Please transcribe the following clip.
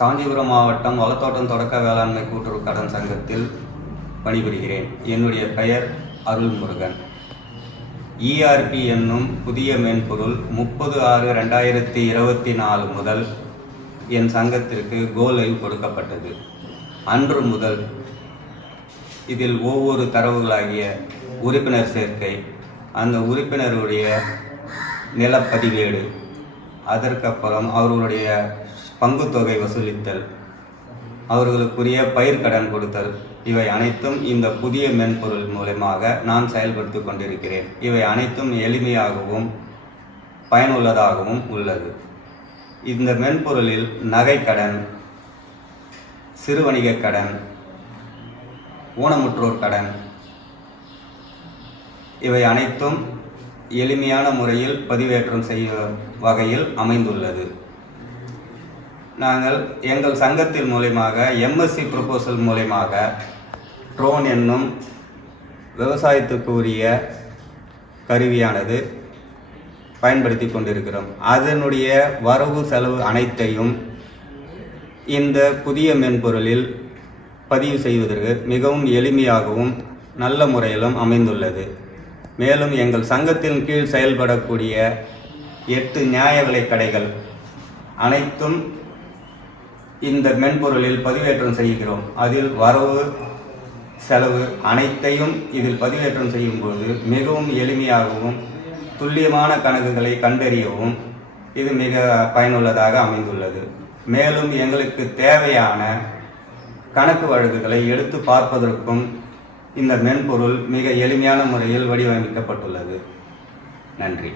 காஞ்சிபுரம் மாவட்டம் வளத்தோட்டம் தொடக்க வேளாண்மை கூட்டுறவு கடன் சங்கத்தில் பணிபுரிகிறேன். என்னுடைய பெயர் அருள்முருகன். ERP என்னும் புதிய மென்பொருள் 30/6/2024 முதல் என் சங்கத்திற்கு கோ லைவ் கொடுக்கப்பட்டது. அன்று முதல் இதில் ஒவ்வொரு தரவுகளாகிய உறுப்பினர் சேர்க்கை, அந்த உறுப்பினருடைய நிலப்பதிவேடு, அதற்கப்புறம் அவர்களுடைய பங்குத்தொகை வசூலித்தல், அவர்களுக்குரிய பயிர்க்கடன் கொடுத்தல், இவை அனைத்தும் இந்த புதிய மென்பொருள் மூலமாக நான் செயல்படுத்தி கொண்டிருக்கிறேன். இவை அனைத்தும் எளிமையாகவும் பயனுள்ளதாகவும் உள்ளது. இந்த மென்பொருளில் நகைக்கடன், சிறு வணிக கடன், ஊனமுற்றோர் கடன், இவை அனைத்தும் எளிமையான முறையில் பதிவேற்றம் செய்யும் வகையில் அமைந்துள்ளது. நாங்கள் எங்கள் சங்கத்தின் மூலமாக MSC ப்ரொபோசல் மூலமாக ட்ரோன் என்னும் விவசாயத்துக்கு உரிய கருவியானது பயன்படுத்தி கொண்டிருக்கிறோம். அதனுடைய வரவு செலவு அனைத்தையும் இந்த புதிய மென்பொருளில் பதிவு செய்வதற்கு மிகவும் எளிமையாகவும் நல்ல முறையிலும் அமைந்துள்ளது. மேலும் எங்கள் சங்கத்தின் கீழ் செயல்படக்கூடிய 8 நியாய விலை கடைகள் அனைத்தும் இந்த மென்பொருளில் பதிவேற்றம் செய்கிறோம். அதில் வரவு செலவு அனைத்தையும் இதில் பதிவேற்றம் செய்யும்போது மிகவும் எளிமையாகவும் துல்லியமான கணக்குகளை கண்டறியவும் இது மிக பயனுள்ளதாக அமைந்துள்ளது. மேலும் எங்களுக்கு தேவையான கணக்கு வழக்குகளை எடுத்து பார்ப்பதற்கும் இந்த மென்பொருள் மிக எளிமையான முறையில் வடிவமைக்கப்பட்டுள்ளது. நன்றி.